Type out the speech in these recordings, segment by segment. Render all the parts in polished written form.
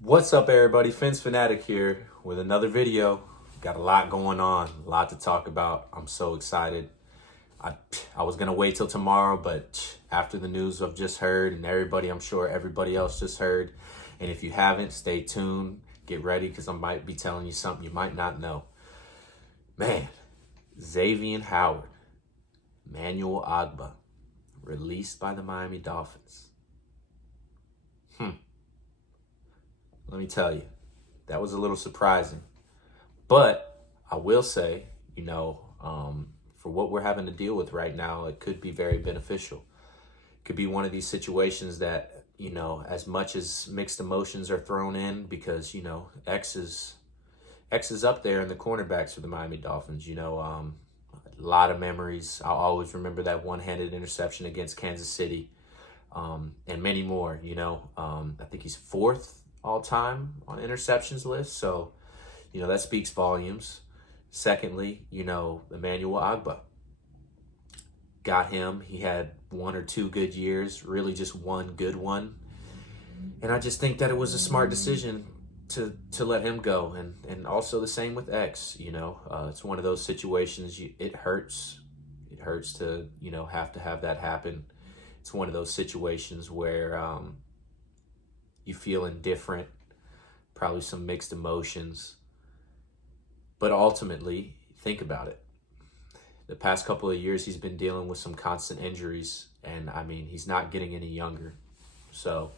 What's up, everybody? Phins Fanatic here with another video. Got a lot going on, a lot to talk about. I'm so excited. I was gonna wait till tomorrow, but after the news I've just heard, and I'm sure everybody else just heard, and if you haven't, stay tuned. Get ready, because I might be telling you something you might not know. Man, Xavier Howard, Emmanuel Agba, released by the Miami Dolphins. Let me tell you, that was a little surprising. But I will say, for what we're having to deal with right now, it could be very beneficial. It could be one of these situations that, as much as mixed emotions are thrown in, because, X is up there in the cornerbacks for the Miami Dolphins. A lot of memories. I'll always remember that one-handed interception against Kansas City, and many more. I think he's fourth all time on interceptions list. So, that speaks volumes. Secondly, Emmanuel Agba. Got him. He had one or two good years, really just one good one. And I just think that it was a smart decision to let him go. And also the same with X, it's one of those situations, it hurts. It hurts to, have to have that happen. It's one of those situations where you feel indifferent, probably some mixed emotions. But ultimately, think about it. The past couple of years, he's been dealing with some constant injuries. And, he's not getting any younger. So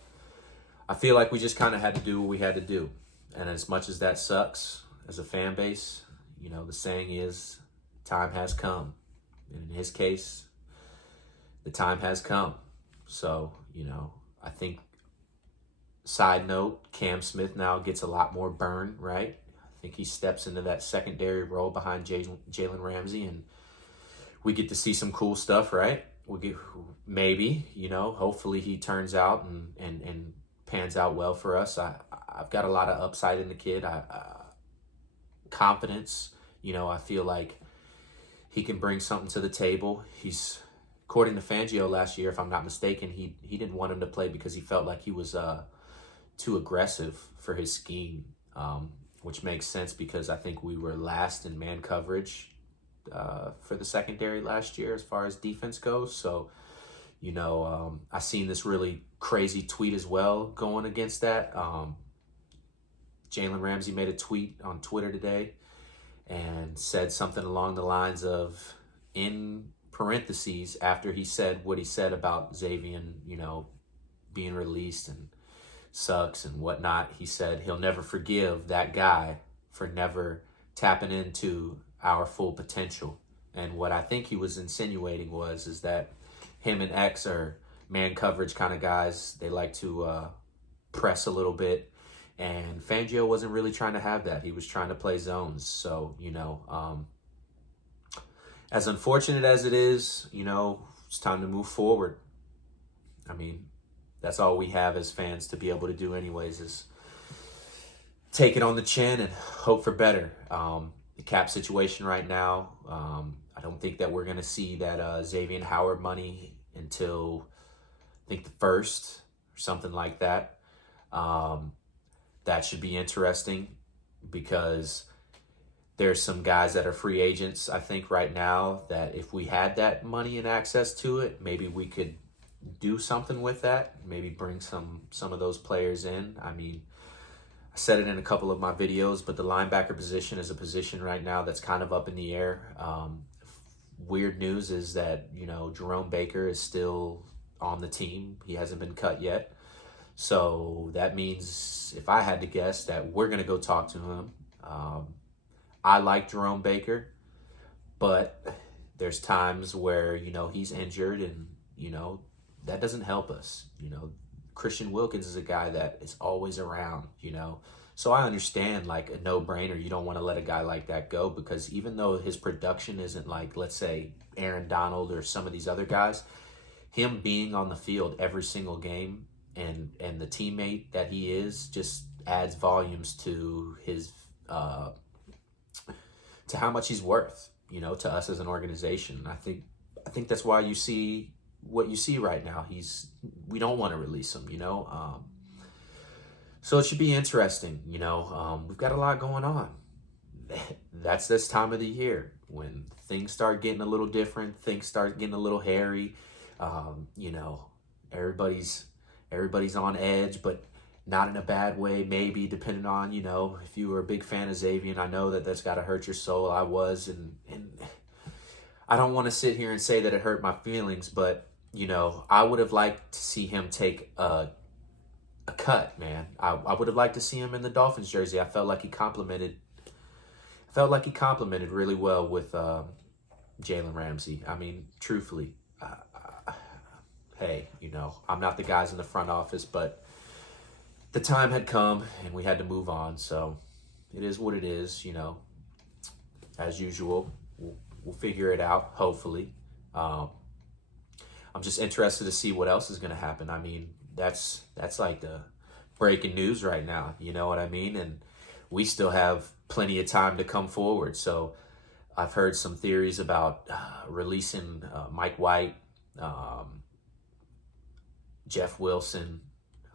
I feel like we just kind of had to do what we had to do. And as much as that sucks as a fan base, the saying is, time has come. And in his case, the time has come. So, I think, side note, Cam Smith now gets a lot more burn, right? I think he steps into that secondary role behind Jalen Ramsey, and we get to see some cool stuff, right? We get maybe, hopefully he turns out and pans out well for us. I've got a lot of upside in the kid. Confidence, I feel like he can bring something to the table. He's, according to Fangio last year, if I'm not mistaken, he didn't want him to play because he felt like he was too aggressive for his scheme, which makes sense because I think we were last in man coverage for the secondary last year as far as defense goes. So, I seen this really crazy tweet as well going against that. Jalen Ramsey made a tweet on Twitter today and said something along the lines of, in parentheses, after he said what he said about Xavier, being released and sucks and whatnot, he said he'll never forgive that guy for never tapping into our full potential. And what I think he was insinuating is that him and X are man coverage kind of guys. They like to press a little bit, and Fangio wasn't really trying to have that. He was trying to play zones. So, as unfortunate as it is, it's time to move forward. That's all we have as fans to be able to do anyways, is take it on the chin and hope for better. The cap situation right now, I don't think that we're going to see that Xavier Howard money until, I think, the 1st or something like that. That should be interesting because there's some guys that are free agents, I think, right now, that if we had that money and access to it, maybe we could do something with that, maybe bring some of those players in. I said it in a couple of my videos, but the linebacker position is a position right now that's kind of up in the air. Weird news is that, Jerome Baker is still on the team. He hasn't been cut yet. So that means, if I had to guess, that we're going to go talk to him. I like Jerome Baker, but there's times where, he's injured and, that doesn't help us. Christian Wilkins is a guy that is always around, So I understand, like, a no-brainer. You don't want to let a guy like that go, because even though his production isn't like, let's say, Aaron Donald or some of these other guys, him being on the field every single game and the teammate that he is just adds volumes to his to how much he's worth, to us as an organization. I think that's why you see what you see right now. We don't want to release him, So it should be interesting. We've got a lot going on. That's this time of the year when things start getting a little different, things start getting a little hairy. You know, everybody's everybody's on edge, but not in a bad way. Maybe depending on if you were a big fan of Xavier. I know that that's got to hurt your soul. I was, and I don't want to sit here and say that it hurt my feelings, but I would have liked to see him take a cut, man. I would have liked to see him in the Dolphins jersey. I felt like he complimented really well with Jalen Ramsey. I mean, truthfully, hey, I'm not the guys in the front office, but the time had come and we had to move on. So it is what it is, as usual. We'll figure it out, hopefully. I'm just interested to see what else is going to happen. I mean, that's like the breaking news right now. You know what I mean? And we still have plenty of time to come forward. So I've heard some theories about releasing Mike White, Jeff Wilson,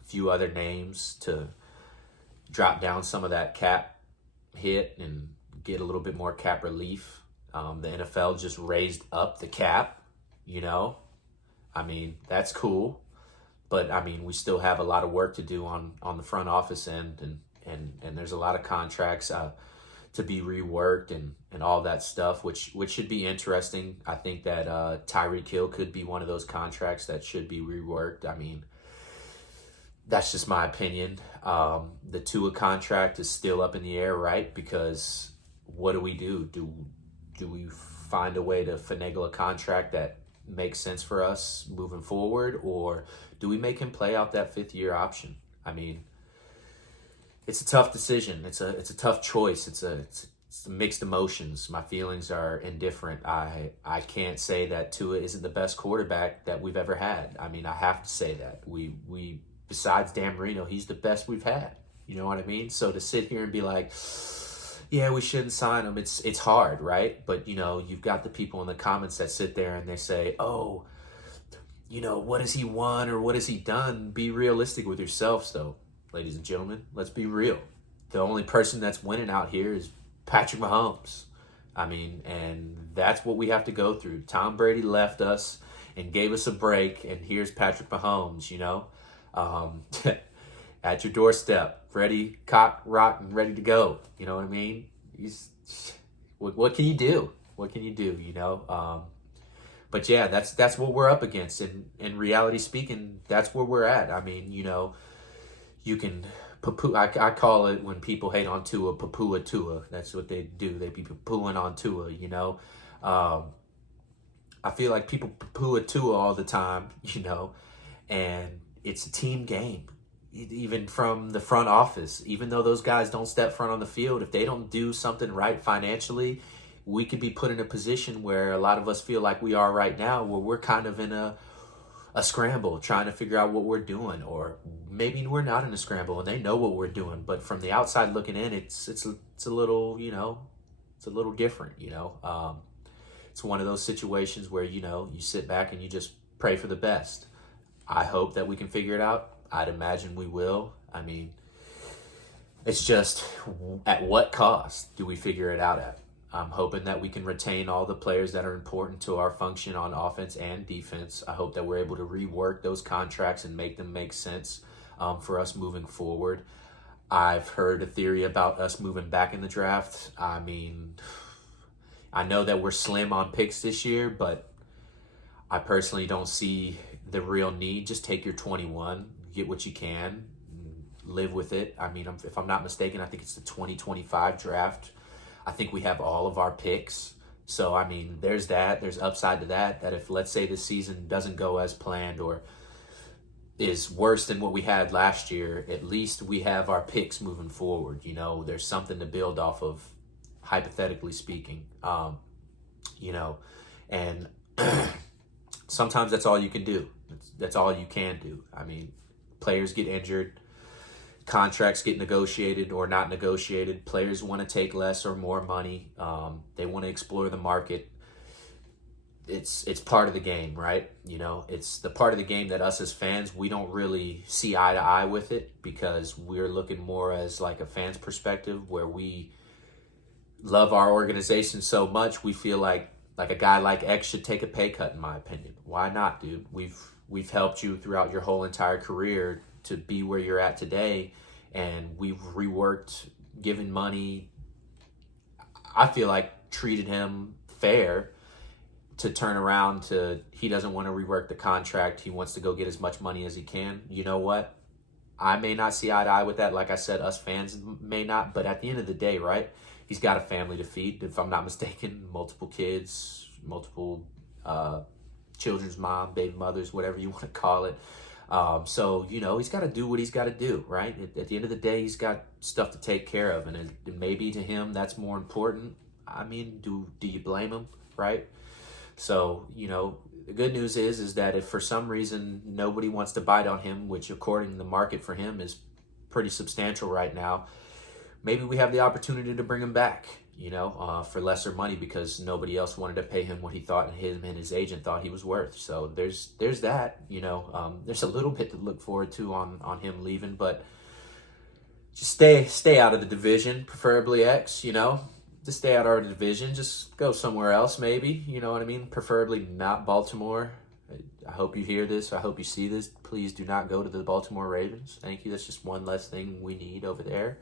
a few other names to drop down some of that cap hit and get a little bit more cap relief. The NFL just raised up the cap, I mean, that's cool. But I mean, we still have a lot of work to do on the front office end, and there's a lot of contracts to be reworked and all that stuff, which should be interesting. I think that Tyreek Hill could be one of those contracts that should be reworked. I mean, that's just my opinion. The Tua contract is still up in the air, right? Because what do we do? Do we find a way to finagle a contract that makes sense for us moving forward, or do we make him play out that 5th-year option? I mean, it's a tough decision. It's a tough choice. It's mixed emotions. My feelings are indifferent. I can't say that Tua isn't the best quarterback that we've ever had. I mean, I have to say that we besides Dan Marino, he's the best we've had. You know what I mean? So to sit here and be like, yeah, we shouldn't sign him. It's hard, right? But you've got the people in the comments that sit there and they say, oh, what has he won or what has he done? Be realistic with yourselves, though, ladies and gentlemen. Let's be real. The only person that's winning out here is Patrick Mahomes. I mean, and that's what we have to go through. Tom Brady left us and gave us a break, and here's Patrick Mahomes, at your doorstep, ready, cock, rock, and ready to go. You know what I mean? What can you do? What can you do? But yeah, that's what we're up against. And in reality speaking, that's where we're at. I mean, you can poo-poo. I call it when people hate on Tua, poo-poo Tua. That's what they do. They be poo-pooing on Tua. I feel like people poo-poo Tua all the time. And it's a team game. Even from the front office, even though those guys don't step front on the field, if they don't do something right financially, we could be put in a position where a lot of us feel like we are right now, where we're kind of in a scramble trying to figure out what we're doing, or maybe we're not in a scramble and they know what we're doing, but from the outside looking in, it's a little, it's a little different. It's one of those situations where you sit back and you just pray for the best. I hope that we can figure it out. I'd imagine we will. I mean, it's just at what cost do we figure it out at? I'm hoping that we can retain all the players that are important to our function on offense and defense. I hope that we're able to rework those contracts and make them make sense for us moving forward. I've heard a theory about us moving back in the draft. I mean, I know that we're slim on picks this year, but I personally don't see the real need. Just take your 21. Get what you can, live with it. I mean, if I'm not mistaken, I think it's the 2025 draft. I think we have all of our picks. So, I mean, there's that. There's upside to that if, let's say, this season doesn't go as planned or is worse than what we had last year, at least we have our picks moving forward. There's something to build off of, hypothetically speaking. And sometimes that's all you can do. That's all you can do. I mean, players get injured, contracts get negotiated or not negotiated. Players want to take less or more money. They want to explore the market. it's part of the game, right? You know, it's the part of the game that us as fans, we don't really see eye to eye with it, because we're looking more as like a fan's perspective, where we love our organization so much, we feel like a guy like X should take a pay cut, in my opinion. Why not, dude? We've helped you throughout your whole entire career to be where you're at today, and we've reworked, given money. I feel like treated him fair, to turn around to, he doesn't want to rework the contract. He wants to go get as much money as he can. You know what? I may not see eye to eye with that. Like I said, us fans may not. But at the end of the day, right? He's got a family to feed, if I'm not mistaken. Multiple kids, multiple children's mom, baby mothers, whatever you want to call it. So, you know, he's got to do what he's got to do, right? At the end of the day, he's got stuff to take care of. And maybe to him, that's more important. I mean, do you blame him, right? So, you know, the good news is that if for some reason nobody wants to bite on him, which according to the market for him is pretty substantial right now, maybe we have the opportunity to bring him back, you know, for lesser money, because nobody else wanted to pay him what he thought him and his agent thought he was worth. So there's that, you know, there's a little bit to look forward to on him leaving, but just stay out of the division, preferably X, you know. To stay out of our division, just go somewhere else, maybe. You know what I mean? Preferably not Baltimore. I hope you hear this. I hope you see this. Please do not go to the Baltimore Ravens. Thank you. That's just one less thing we need over there.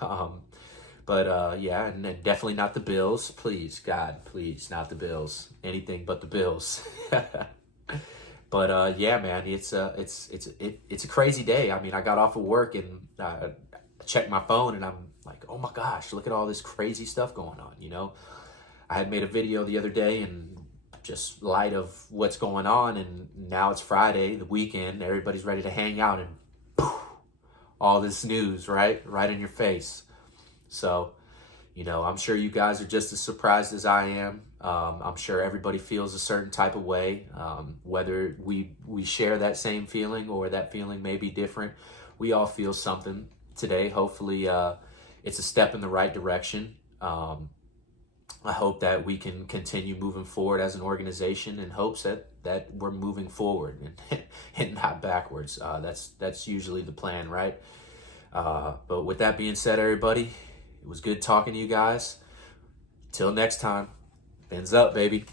Yeah, and then definitely not the Bills. Please, God, please, not the Bills. Anything but the Bills. Yeah, man, it's a crazy day. I mean, I got off of work and checked my phone, and I'm like, oh my gosh, look at all this crazy stuff going on, you know? I had made a video the other day, and just light of what's going on, and now it's Friday, the weekend, everybody's ready to hang out, and poof, all this news, right in your face. So, you know, I'm sure you guys are just as surprised as I am. I'm sure everybody feels a certain type of way, whether we share that same feeling or that feeling may be different. We all feel something today. Hopefully it's a step in the right direction. I hope that we can continue moving forward as an organization, in hopes that we're moving forward and not backwards. That's usually the plan, right? But with that being said, everybody, it was good talking to you guys. Till next time, Phins up, baby.